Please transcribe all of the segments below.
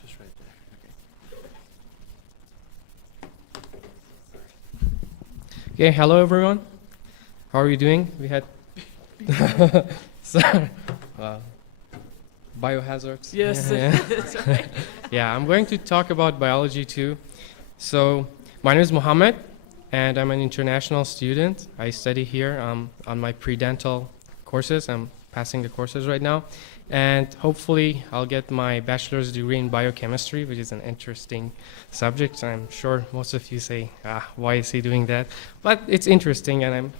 just right there. Okay, hello everyone. How are you doing? We had so, biohazards. Yes, Yeah. that's right. Yeah, I'm going to talk about biology too. So, my name is Mohammad, and I'm an international student. I study here on my pre-dental courses. I'm passing the courses right now, and hopefully I'll get my bachelor's degree in biochemistry, which is an interesting subject. I'm sure most of you say, why is he doing that? But it's interesting, and I'm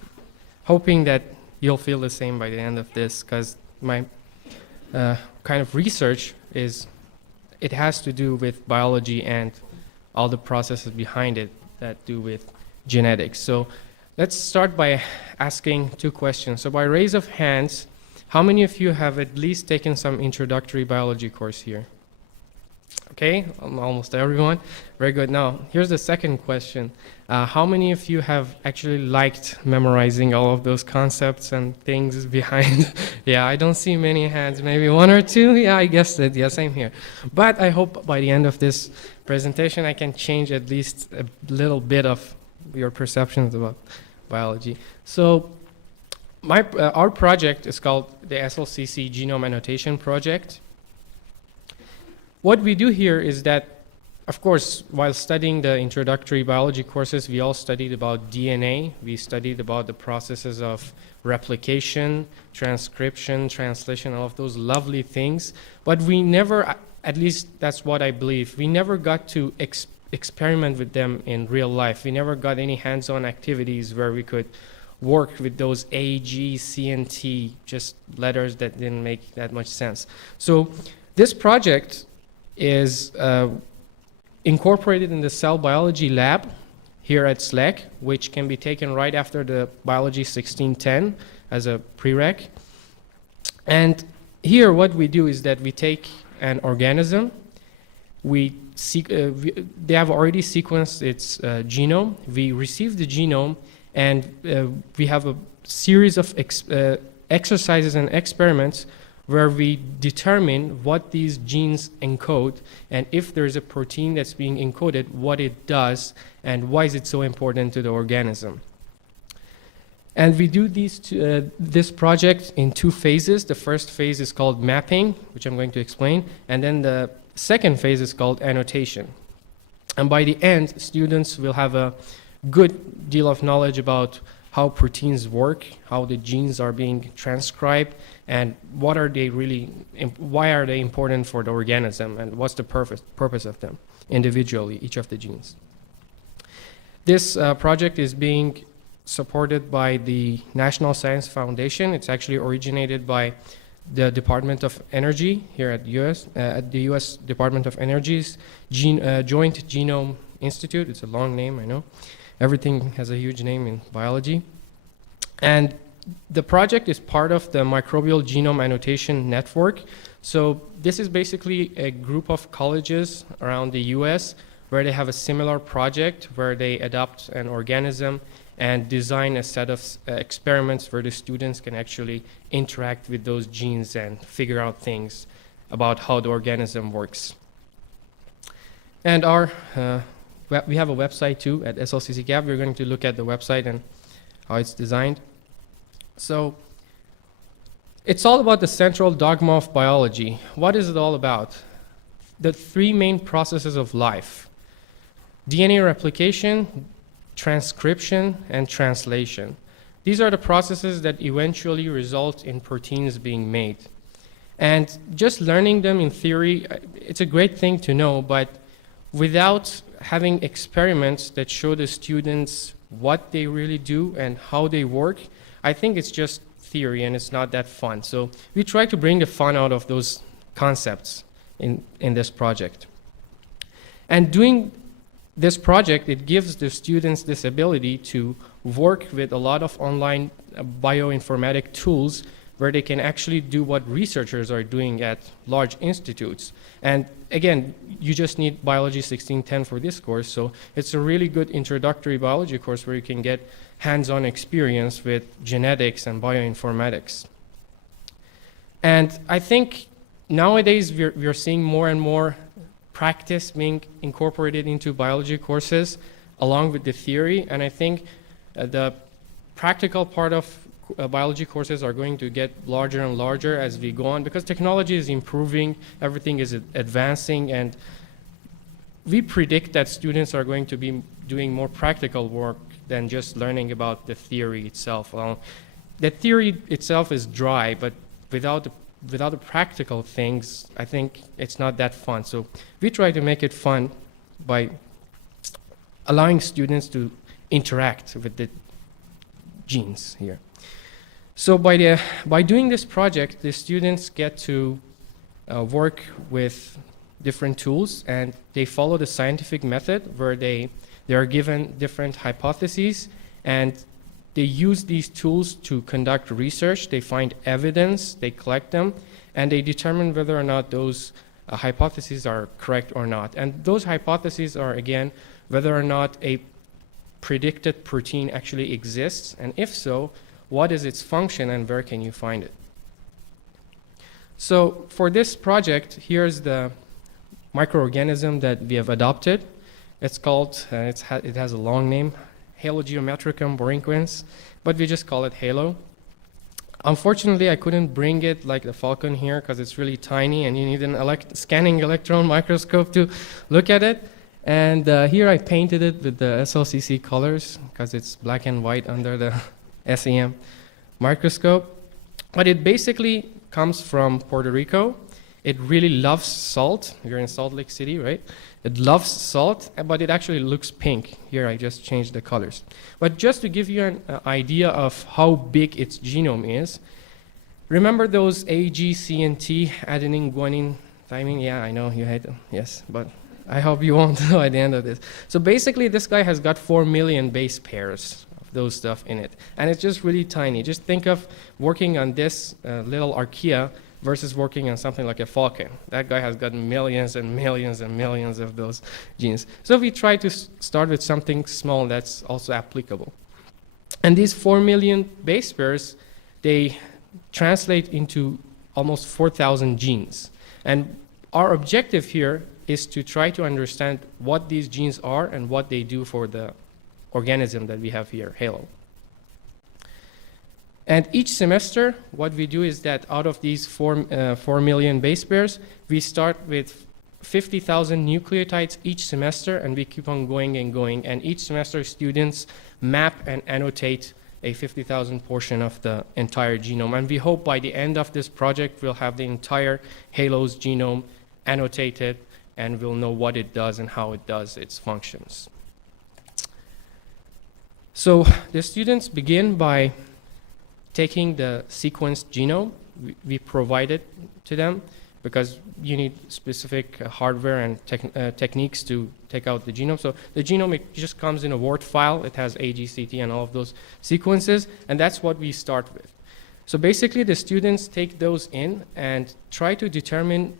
hoping that you'll feel the same by the end of this, because my kind of research it has to do with biology and all the processes behind it that do with genetics. So let's start by asking two questions. So by raise of hands, how many of you have at least taken some introductory biology course here? Okay, almost everyone. Very good. Now, here's the second question. How many of you have actually liked memorizing all of those concepts and things behind? Yeah, I don't see many hands, maybe one or two. Yeah, I guessed it. Yeah, same here. But I hope by the end of this presentation, I can change at least a little bit of your perceptions about biology. So, our project is called the SLCC Genome Annotation Project. What we do here is that, of course, while studying the introductory biology courses, we all studied about DNA. We studied about the processes of replication, transcription, translation, all of those lovely things. But we never, at least that's what I believe, we never got to experiment with them in real life. We never got any hands-on activities where we could work with those A, G, C, and T, just letters that didn't make that much sense. So this project is incorporated in the cell biology lab here at SLEC, which can be taken right after the biology 1610 as a prereq. And here what we do is that we take an organism, they have already sequenced its genome, we receive the genome, and we have a series of exercises and experiments where we determine what these genes encode, and if there's a protein that's being encoded, what it does, and why is it so important to the organism. And we do this project in two phases. The first phase is called mapping, which I'm going to explain, and then the second phase is called annotation. And by the end, students will have a good deal of knowledge about how proteins work, how the genes are being transcribed, and what are they really, why are they important for the organism, and what's the purpose of them individually, each of the genes. This project is being supported by the National Science Foundation. It's actually originated by the Department of Energy here at the US Department of Energy's Joint Genome Institute. It's a long name, I know. Everything has a huge name in biology. And the project is part of the Microbial Genome Annotation Network. So this is basically a group of colleges around the US where they have a similar project where they adopt an organism and design a set of experiments where the students can actually interact with those genes and figure out things about how the organism works. And we have a website too at SLCC Gap. We're going to look at the website and how it's designed. So it's all about the central dogma of biology. What is it all about? The three main processes of life: DNA replication, transcription, and translation. These are the processes that eventually result in proteins being made. And just learning them in theory, it's a great thing to know, but without having experiments that show the students what they really do and how they work, I think it's just theory and it's not that fun. So we try to bring the fun out of those concepts in this project. And doing this project, it gives the students this ability to work with a lot of online bioinformatic tools where they can actually do what researchers are doing at large institutes. And again, you just need Biology 1610 for this course, so it's a really good introductory biology course where you can get hands-on experience with genetics and bioinformatics. And I think nowadays we're seeing more and more practice being incorporated into biology courses along with the theory. And I think the practical part of biology courses are going to get larger and larger as we go on, because technology is improving, everything is advancing, and we predict that students are going to be doing more practical work than just learning about the theory itself. Well, the theory itself is dry, but without the practical things, I think it's not that fun. So we try to make it fun by allowing students to interact with the genes here. So by doing this project, the students get to work with different tools, and they follow the scientific method where they are given different hypotheses, and they use these tools to conduct research. They find evidence, they collect them, and they determine whether or not those hypotheses are correct or not. And those hypotheses are, again, whether or not a predicted protein actually exists, and if so, what is its function and where can you find it? So for this project, here's the microorganism that we have adopted. It's called, it has a long name, Halogeometricum borinquens, but we just call it Halo. Unfortunately, I couldn't bring it like the Falcon here because it's really tiny and you need an scanning electron microscope to look at it. And here I painted it with the SLCC colors because it's black and white under the SEM microscope. But it basically comes from Puerto Rico. It really loves salt. You're in Salt Lake City, right? It loves salt, but it actually looks pink. Here I just changed the colors. But just to give you an idea of how big its genome is, remember those A, G, C, and T, adenine, guanine, thymine? Yeah, I know you hate them, yes, but I hope you won't know at the end of this. So basically, this guy has got 4 million base pairs of those stuff in it. And it's just really tiny. Just think of working on this little archaea versus working on something like a falcon. That guy has got millions and millions and millions of those genes. So we try to start with something small that's also applicable. And these 4 million base pairs, they translate into almost 4,000 genes. And our objective here is to try to understand what these genes are and what they do for the organism that we have here, Halo. And each semester, what we do is that out of these 4 million base pairs, we start with 50,000 nucleotides each semester, and we keep on going and going. And each semester, students map and annotate a 50,000 portion of the entire genome. And we hope by the end of this project, we'll have the entire Halo's genome annotated, and we'll know what it does and how it does its functions. So the students begin by taking the sequenced genome. We provide it to them because you need specific hardware and techniques to take out the genome. So the genome, it just comes in a Word file. It has A, G, C, T, and all of those sequences, and that's what we start with. So basically, the students take those in and try to determine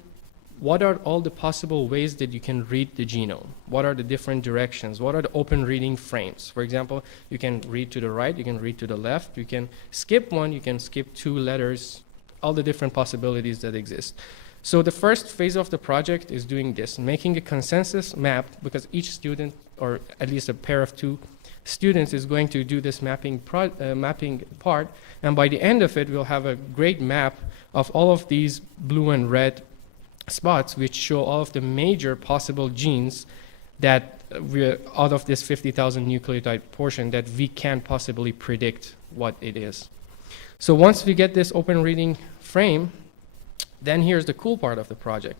what are all the possible ways that you can read the genome? What are the different directions? What are the open reading frames? For example, you can read to the right, you can read to the left, you can skip one, you can skip 2 letters, all the different possibilities that exist. So the first phase of the project is doing this, making a consensus map, because each student, or at least a pair of 2 students, is going to do this mapping part, and by the end of it, we'll have a great map of all of these blue and red spots which show all of the major possible genes that out of this 50,000 nucleotide portion that we can possibly predict what it is. So once we get this open reading frame, then here's the cool part of the project.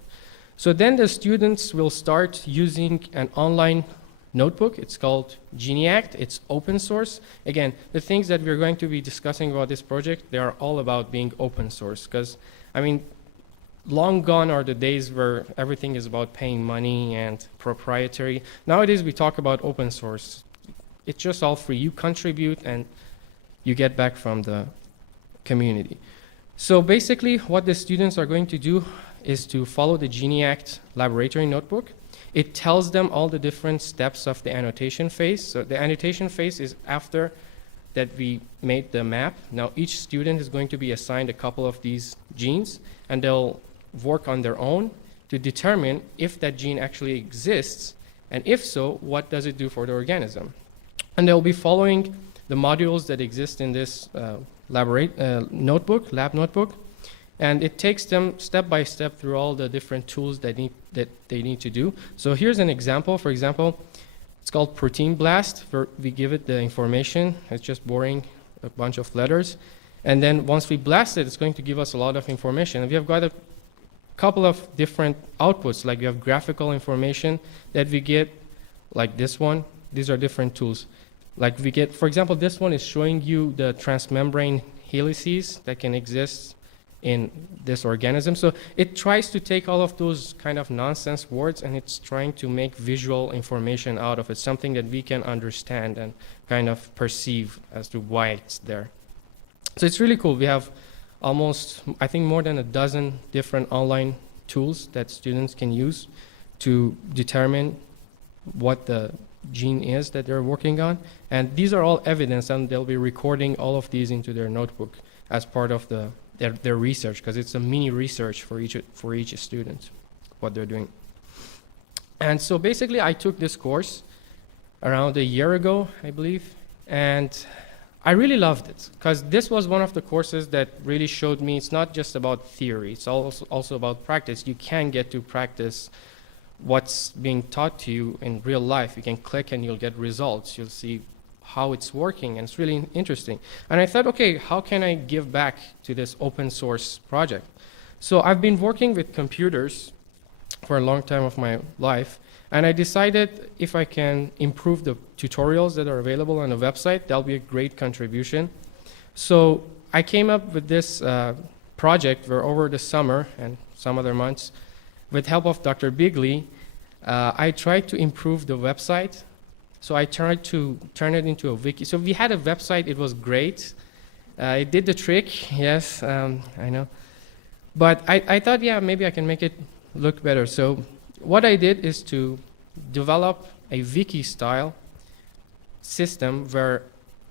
So then the students will start using an online notebook. It's called GeniAct. It's open source. Again, the things that we're going to be discussing about this project, they are all about being open source, because, I mean, long gone are the days where everything is about paying money and proprietary. Nowadays, we talk about open source. It's just all free. You contribute and you get back from the community. So basically, what the students are going to do is to follow the GeniAct laboratory notebook. It tells them all the different steps of the annotation phase. So the annotation phase is after that we made the map. Now each student is going to be assigned a couple of these genes, and they'll work on their own to determine if that gene actually exists, and if so, what does it do for the organism. And they'll be following the modules that exist in this lab notebook, and it takes them step by step through all the different tools that they need to do. So here's an example. For example, it's called Protein Blast, where we give it the information. It's just boring, a bunch of letters. And then once we blast it, it's going to give us a lot of information. And we have got a couple of different outputs, like we have graphical information that we get, like this one. These are different tools. Like we get, for example, this one is showing you the transmembrane helices that can exist in this organism. So it tries to take all of those kind of nonsense words and it's trying to make visual information out of it, something that we can understand and kind of perceive as to why it's there. So it's really cool. We have almost, I think, more than a dozen different online tools that students can use to determine what the gene is that they're working on. And these are all evidence, and they'll be recording all of these into their notebook as part of their research, because it's a mini research for each student, what they're doing. And so basically I took this course around a year ago, I believe, and I really loved it, because this was one of the courses that really showed me it's not just about theory, it's also about practice. You can get to practice what's being taught to you in real life. You can click and you'll get results. You'll see how it's working, and it's really interesting. And I thought, okay, how can I give back to this open source project? So I've been working with computers for a long time of my life, and I decided if I can improve the tutorials that are available on the website, that'll be a great contribution. So I came up with this project where over the summer and some other months, with help of Dr. Bigley, I tried to improve the website. So I tried to turn it into a wiki. So we had a website, it was great. It did the trick, yes, I know. But I thought, yeah, maybe I can make it look better. So what I did is to develop a wiki-style system where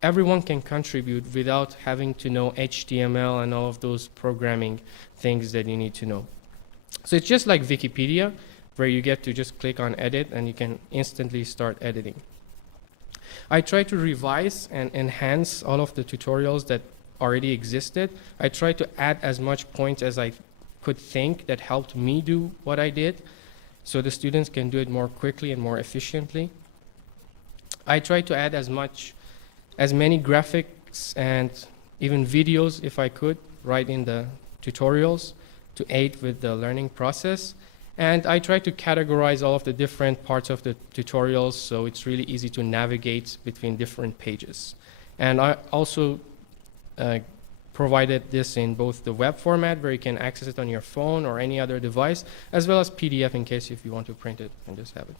everyone can contribute without having to know HTML and all of those programming things that you need to know. So it's just like Wikipedia, where you get to just click on edit and you can instantly start editing. I tried to revise and enhance all of the tutorials that already existed. I tried to add as much points as I could think that helped me do what I did, so the students can do it more quickly and more efficiently. I tried to add as many graphics and even videos, if I could, right in the tutorials to aid with the learning process. And I try to categorize all of the different parts of the tutorials so it's really easy to navigate between different pages. And I also provided this in both the web format, where you can access it on your phone or any other device, as well as PDF in case if you want to print it and just have it.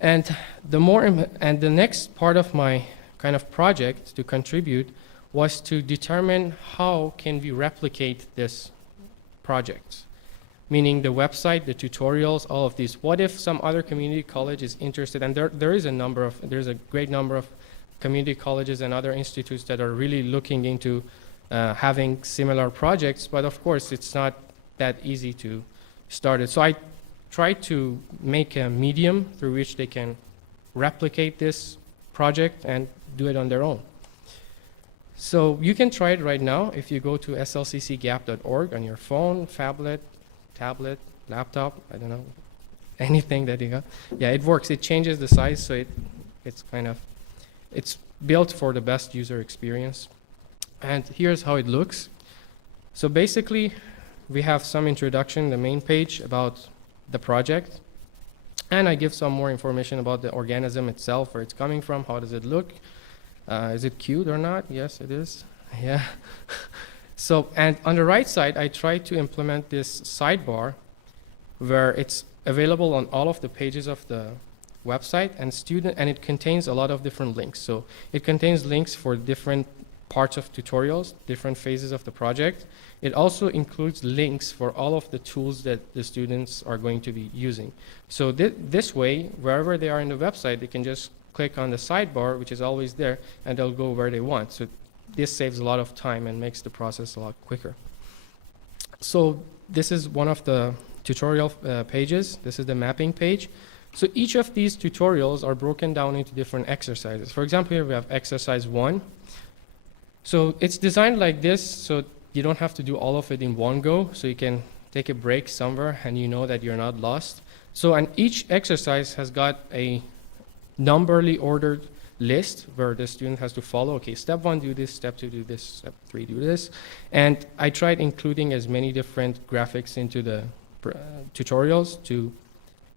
And the next part of my kind of project to contribute was to determine how can we replicate this project. Meaning the website, the tutorials, all of these. What if some other community college is interested? And there's a great number of community colleges and other institutes that are really looking into having similar projects, but of course it's not that easy to start it. So I tried to make a medium through which they can replicate this project and do it on their own. So you can try it right now if you go to slccgap.org on your phone, tablet, laptop, I don't know, anything that you got. Yeah, it works. It changes the size, so it's built for the best user experience. And here's how it looks. So basically, we have some introduction, the main page about the project. And I give some more information about the organism itself, where it's coming from, how does it look. Is it cute or not? Yes, it is. Yeah. So, and on the right side, I try to implement this sidebar where it's available on all of the pages of the website, and it contains a lot of different links. So it contains links for different parts of tutorials, different phases of the project. It also includes links for all of the tools that the students are going to be using. So this way, wherever they are in the website, they can just click on the sidebar, which is always there, and they'll go where they want. So this saves a lot of time and makes the process a lot quicker. So this is one of the tutorial pages. This is the mapping page. So each of these tutorials are broken down into different exercises. For example, here we have exercise 1. So it's designed like this, so you don't have to do all of it in one go, so you can take a break somewhere and you know that you're not lost. So and each exercise has got a numberly ordered list where the student has to follow, okay, step 1 do this, step 2 do this, step 3 do this. And I tried including as many different graphics into the tutorials to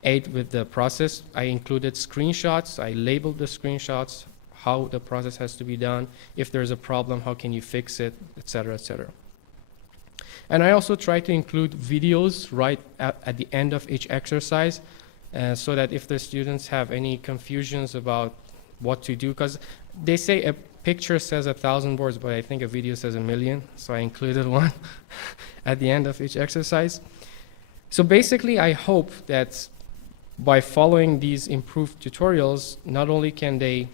aid with the process. I included screenshots, I labeled the screenshots, how the process has to be done, if there's a problem, how can you fix it, etc., etc. And I also try to include videos right at the end of each exercise so that if the students have any confusions about what to do, because they say a picture says 1,000 words, but I think a video says 1,000,000, so I included one at the end of each exercise. So basically, I hope that by following these improved tutorials, not only can they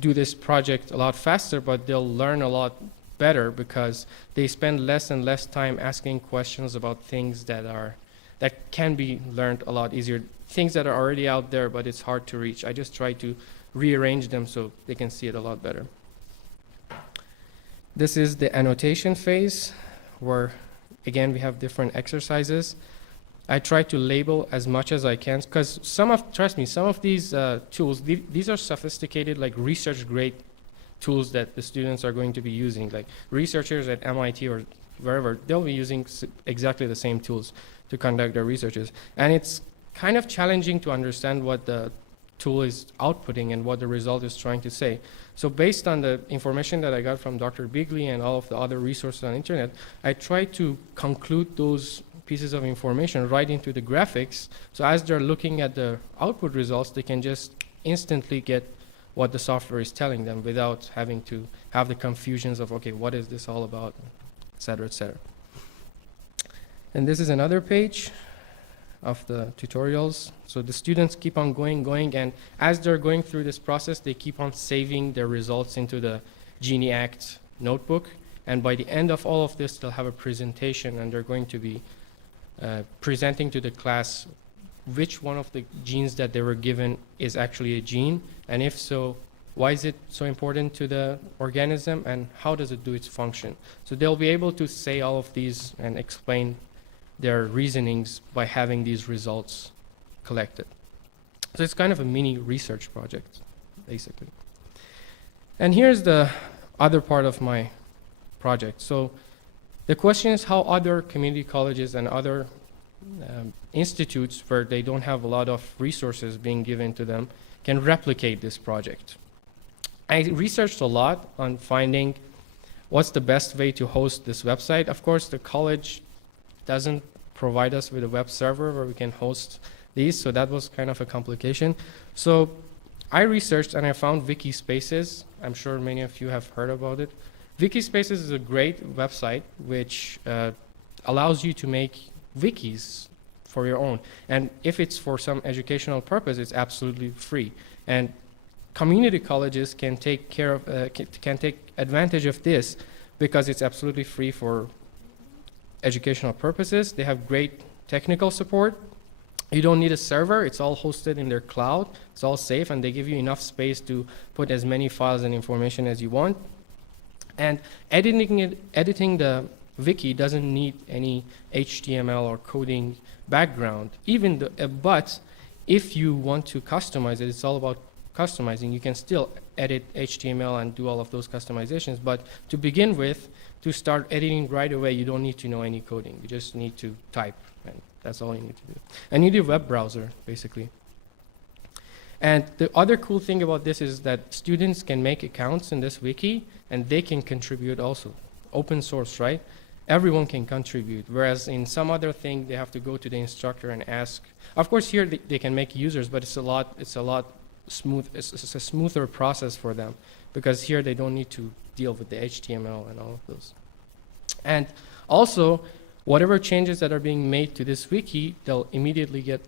do this project a lot faster, but they'll learn a lot better because they spend less and less time asking questions about things that can be learned a lot easier, things that are already out there, but it's hard to reach. I just try to rearrange them so they can see it a lot better. This is the annotation phase, where again we have different exercises. I try to label as much as I can, because trust me, some of these tools, these are sophisticated, like research grade tools that the students are going to be using. Like researchers at MIT or wherever, they'll be using exactly the same tools to conduct their researches. And it's kind of challenging to understand what the tool is outputting and what the result is trying to say. So based on the information that I got from Dr. Bigley and all of the other resources on the internet, I try to conclude those pieces of information right into the graphics. So as they're looking at the output results, they can just instantly get what the software is telling them without having to have the confusions of, okay, what is this all about, et cetera, et cetera. And this is another page of the tutorials. So the students keep on going, and as they're going through this process, they keep on saving their results into the GenieAct notebook. And by the end of all of this, they'll have a presentation, and they're going to be presenting to the class which one of the genes that they were given is actually a gene, and if so, why is it so important to the organism, and how does it do its function. So they'll be able to say all of these and explain their reasonings by having these results collected. So it's kind of a mini research project, basically. And here's the other part of my project. So the question is how other community colleges and other institutes where they don't have a lot of resources being given to them can replicate this project. I researched a lot on finding what's the best way to host this website. Of course, the college doesn't provide us with a web server where we can host these, so that was kind of a complication. So I researched and I found Wiki Spaces. I'm sure many of you have heard about it. Wiki Spaces is a great website which allows you to make wikis for your own. And if it's for some educational purpose, it's absolutely free. And community colleges can take care of, can take advantage of this because it's absolutely free for educational purposes. They have great technical support. You don't need a server. It's all hosted in their cloud. It's all safe, and they give you enough space to put as many files and information as you want. And editing the wiki doesn't need any HTML or coding background. But if you want to customize it, it's all about customizing. You can still edit HTML and do all of those customizations. But to begin with, to start editing right away, you don't need to know any coding. You just need to type, and that's all you need to do. And you need a web browser, basically. And the other cool thing about this is that students can make accounts in this wiki, and they can contribute also. Open source, right? Everyone can contribute, whereas in some other thing, they have to go to the instructor and ask. Of course, here they can make users, but it's a lot smooth. It's a smoother process for them, because here they don't need to deal with the HTML and all of those. And also, whatever changes that are being made to this wiki, they'll immediately get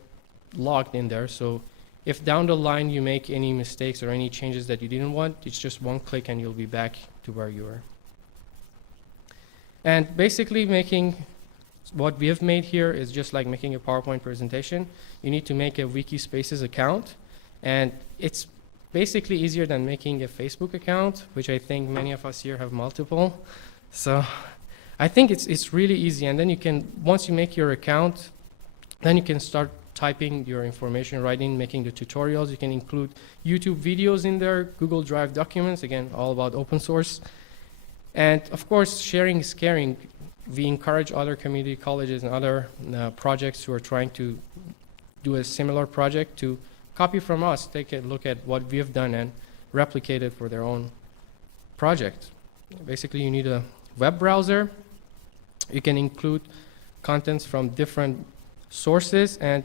logged in there. So if down the line you make any mistakes or any changes that you didn't want, it's just one click and you'll be back to where you were. And basically what we have made here is just like making a PowerPoint presentation. You need to make a Wiki Spaces account, and it's basically easier than making a Facebook account, which I think many of us here have multiple. So I think it's really easy, and then you can, once you make your account, then you can start typing your information, writing, making the tutorials. You can include YouTube videos in there, Google Drive documents, again, all about open source. And of course, sharing is caring. We encourage other community colleges and other projects who are trying to do a similar project to copy from us, take a look at what we have done and replicate it for their own project. Basically, you need a web browser. You can include contents from different sources, and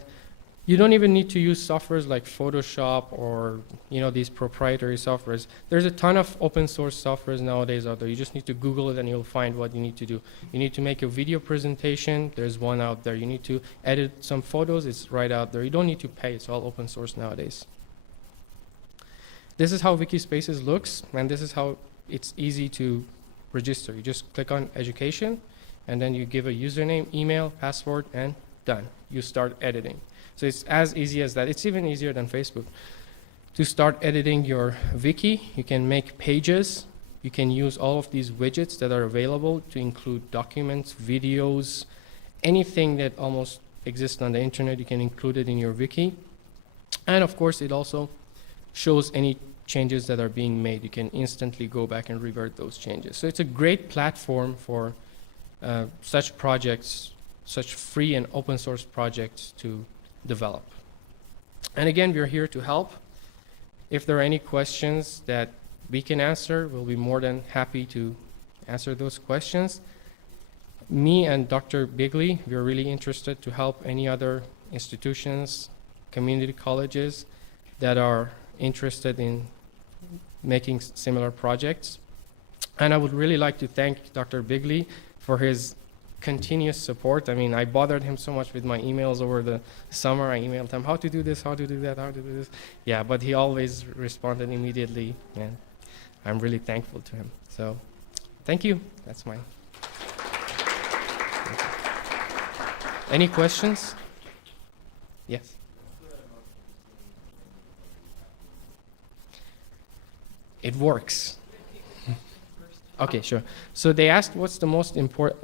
you don't even need to use softwares like Photoshop or these proprietary softwares. There's a ton of open source softwares nowadays out there. You just need to Google it and you'll find what you need to do. You need to make a video presentation, there's one out there. You need to edit some photos, it's right out there. You don't need to pay, it's all open source nowadays. This is how Wiki Spaces looks, and this is how it's easy to register. You just click on education, and then you give a username, email, password, and done. You start editing. So it's as easy as that. It's even easier than Facebook. To start editing your wiki, you can make pages. You can use all of these widgets that are available to include documents, videos, anything that almost exists on the internet, you can include it in your wiki. And of course, it also shows any changes that are being made. You can instantly go back and revert those changes. So it's a great platform for such projects, such free and open source projects to develop. And again, we're here to help. If there are any questions that we can answer, we'll be more than happy to answer those questions. Me and Dr. Bigley, we're really interested to help any other institutions, community colleges that are interested in making similar projects. And I would really like to thank Dr. Bigley for his continuous support. I mean, I bothered him so much with my emails over the summer. I emailed him how to do this, how to do that, how to do this. Yeah, but he always responded immediately, and I'm really thankful to him. So, thank you. That's mine. Any questions? Yes. It works. Okay, sure. So they asked, what's the most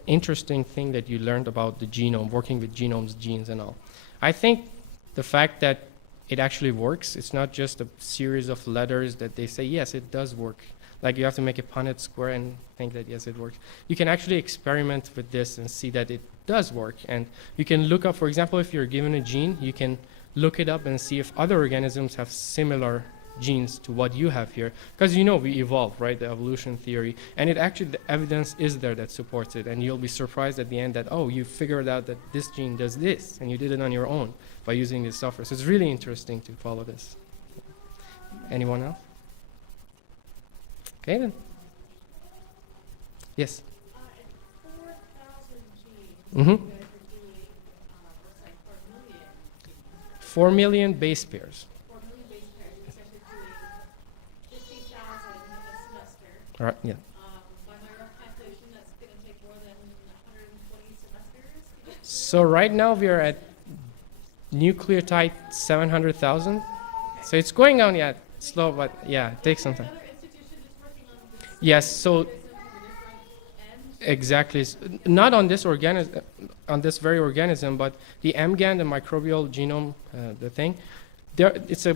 interesting thing that you learned about the genome, working with genomes, genes, and all? I think the fact that it actually works. It's not just a series of letters that they say, yes, it does work. Like you have to make a Punnett square and think that, yes, it works. You can actually experiment with this and see that it does work. And you can look up, for example, if you're given a gene, you can look it up and see if other organisms have similar genes to what you have here, because we evolve, right? The evolution theory, and it actually, the evidence is there that supports it, and you'll be surprised at the end that, oh, you figured out that this gene does this, and you did it on your own by using this software. So it's really interesting to follow this. Anyone else? Okay then. Yes. 4,000 genes. 4 million base pairs. All right, yeah. By my rough calculation, that's going to take more than 120 semesters. So right now we are at nucleotide 700,000. So it's going on, yeah, slow, but yeah, it takes some time. Another institution is working on this. Yes, so organism for different ends. exactly. Not on this on this very organism, but the MGAN, the microbial genome, the thing. It's a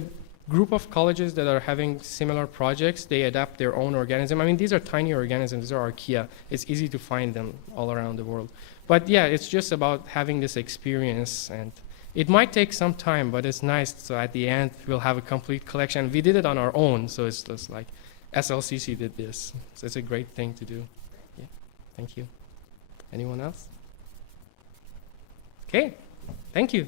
group of colleges that are having similar projects. They adapt their own organism. I mean, these are tiny organisms. These are archaea. It's easy to find them all around the world. But yeah, it's just about having this experience, and it might take some time, but it's nice. So at the end, we'll have a complete collection. We did it on our own, so it's just like SLCC did this. So it's a great thing to do. Yeah, thank you. Anyone else? Okay, thank you.